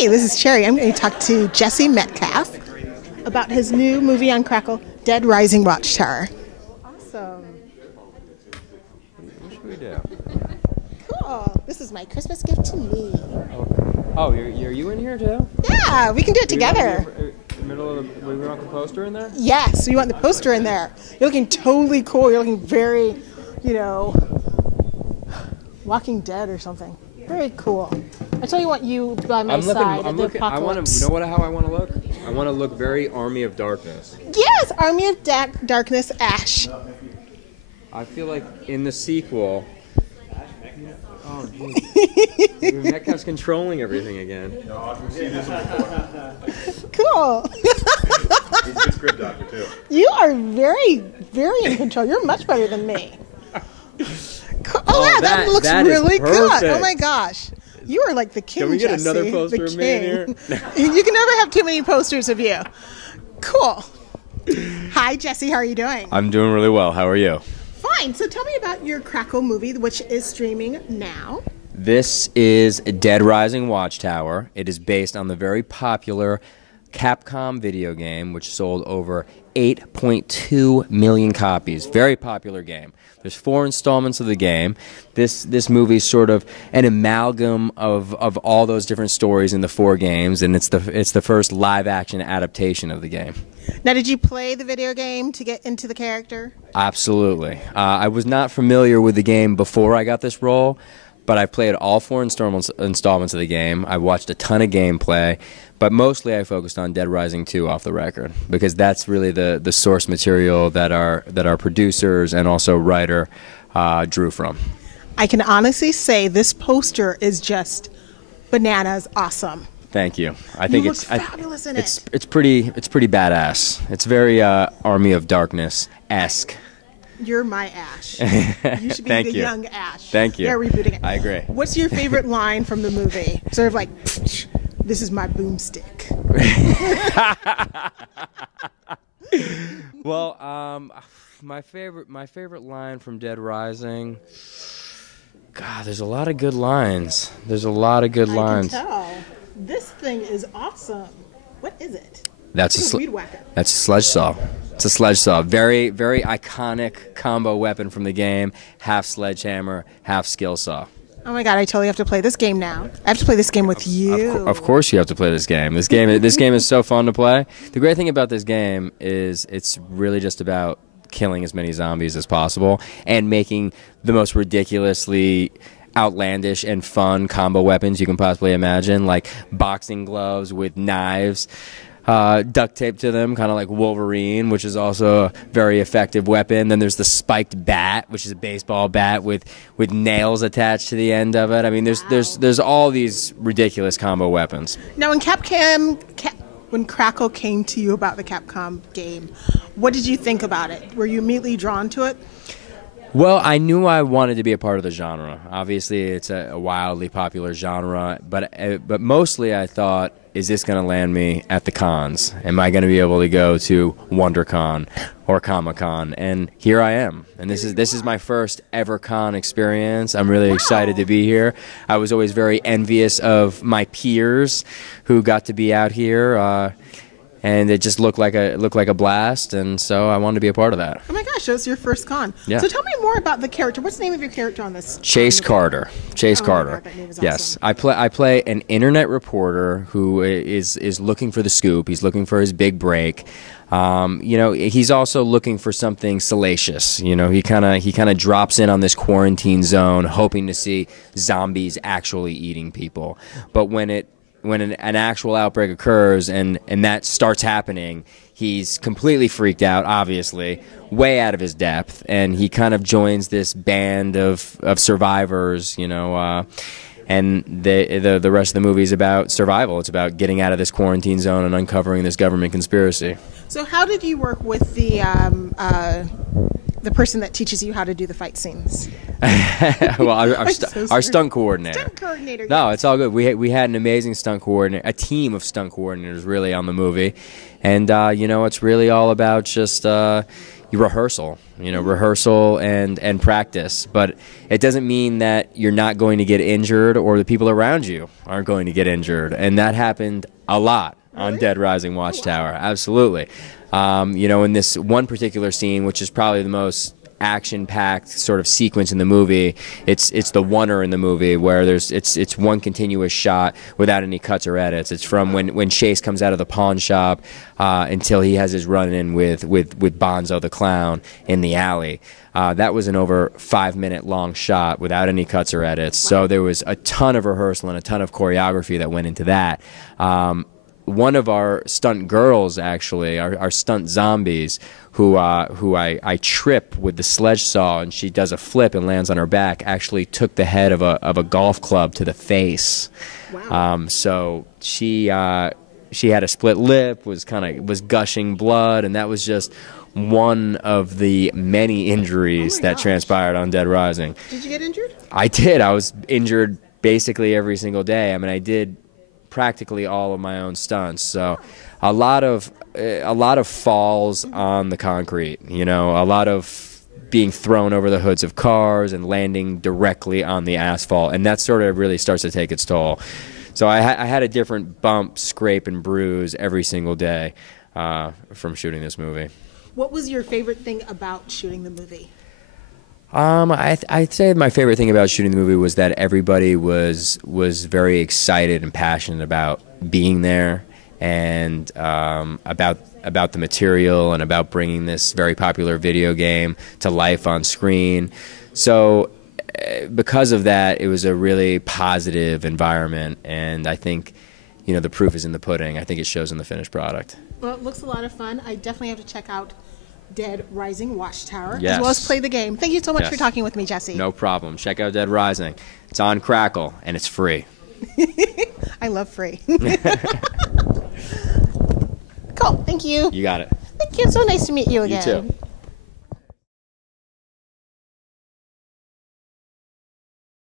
Hey, this is Cherry. I'm going to talk to Jesse Metcalfe about his new movie on Crackle, Dead Rising Watchtower. Awesome. What should we do? Cool. This is my Christmas gift to me. Oh, are you in here too? Yeah, we can do it together. We want the poster in there? Yes, we want the poster in there. You're looking totally cool. You're looking very, Walking Dead or something. Very cool. I totally want you by my side at the apocalypse. You know how I want to look? I want to look very Army of Darkness. Yes, Army of Darkness, Ash. I feel like in the sequel... Oh, geez. Metcalfe's controlling everything again. No, we've seen this one before. Cool. He's a good script doctor, too. You are very, very in control. You're much better than me. Cool. Oh, yeah, that looks really good. Oh, my gosh. You are like the king, Can we get Jesse, another poster of me in here? You can never have too many posters of you. Cool. Hi, Jesse. How are you doing? I'm doing really well. How are you? Fine. So tell me about your Crackle movie, which is streaming now. This is Dead Rising Watchtower. It is based on the very popular Capcom video game, which sold over 8.2 million copies. Very popular game. There's 4 installments of the game. This movie is sort of an amalgam of all those different stories in the 4 games, and it's the first live-action adaptation of the game. Now, did you play the video game to get into the character? Absolutely. I was not familiar with the game before I got this role, but I played all 4 installments of the game. I watched a ton of gameplay, but mostly I focused on Dead Rising 2 off the record, because that's really the source material that our producers and also writer drew from. I can honestly say this poster is just bananas awesome. Thank you. I think you look fabulous in it. It's pretty badass. It's very Army of Darkness-esque. You're my Ash. You should be Thank the you. young Ash. Thank you. They're rebooting it. I agree. What's your favorite line from the movie? Sort of like, this is my boomstick. Well, my favorite line from Dead Rising. God, there's a lot of good lines. I can tell. This thing is awesome. What is it? That's a weed whacker. That's a sledge saw. It's a sledge saw. Very, very iconic combo weapon from the game. Half sledgehammer, half skill saw. Oh my God! I totally have to play this game now. I have to play this game with you. Of course, you have to play this game. This game is so fun to play. The great thing about this game is it's really just about killing as many zombies as possible and making the most ridiculously outlandish and fun combo weapons you can possibly imagine, like boxing gloves with knives duct taped to them, kind of like Wolverine, which is also a very effective weapon. Then there's the spiked bat, which is a baseball bat with nails attached to the end of it. I mean, there's all these ridiculous combo weapons. Now, when Crackle came to you about the Capcom game, what did you think about it? Were you immediately drawn to it? Well, I knew I wanted to be a part of the genre. Obviously, it's a wildly popular genre, but mostly I thought, is this going to land me at the cons? Am I going to be able to go to Wondercon or Comic-Con? And here I am. And this is my first ever con experience. I'm really excited to be here. I was always very envious of my peers who got to be out here. And it just looked like a blast, and so I wanted to be a part of that. Oh my gosh, so it's your first con. Yeah. So tell me more about the character. What's the name of your character on this? Chase Carter. Chase Carter. God, that name is yes, awesome. I play an internet reporter who is looking for the scoop. He's looking for his big break. He's also looking for something salacious. He kind of drops in on this quarantine zone, hoping to see zombies actually eating people. But when an actual outbreak occurs and that starts happening, he's completely freaked out, obviously, way out of his depth, and he kind of joins this band of survivors, and the rest of the movie is about survival. It's about getting out of this quarantine zone and uncovering this government conspiracy. So how did you work with the person that teaches you how to do the fight scenes? Well, our stunt coordinator. Stunt coordinator. No, yes. it's all good. We had an amazing stunt coordinator, a team of stunt coordinators really on the movie, and it's really all about just rehearsal, rehearsal and practice. But it doesn't mean that you're not going to get injured or the people around you aren't going to get injured. And that happened a lot on Dead Rising Watchtower. Absolutely. In this one particular scene, which is probably the most action-packed sort of sequence in the movie, it's the oneer in the movie where it's one continuous shot without any cuts or edits. It's from when Chase comes out of the pawn shop until he has his run-in with Bonzo the Clown in the alley. That was an over 5-minute long shot without any cuts or edits. So there was a ton of rehearsal and a ton of choreography that went into that. One of our stunt girls, actually, our stunt zombies, who I trip with the sledge saw, and she does a flip and lands on her back, actually took the head of a golf club to the face. Wow. So she had a split lip, was gushing blood, and that was just one of the many injuries that transpired on Dead Rising. Did you get injured? I did. I was injured basically every single day. I mean, I did practically all of my own stunts, so a lot of falls on the concrete, a lot of being thrown over the hoods of cars and landing directly on the asphalt, and that sort of really starts to take its toll. So I had a different bump, scrape, and bruise every single day from shooting this movie. What was your favorite thing about shooting the movie? I'd say my favorite thing about shooting the movie was that everybody was very excited and passionate about being there, and about the material and about bringing this very popular video game to life on screen. So because of that, it was a really positive environment, and I think the proof is in the pudding. I think it shows in the finished product. Well, it looks a lot of fun. I definitely have to check out Dead Rising Watchtower, yes, as well as play the game. Thank you so much for talking with me, Jesse. No problem. Check out Dead Rising. It's on Crackle, and it's free. I love free. Cool. Thank you. You got it. Thank you. So nice to meet you again. You too.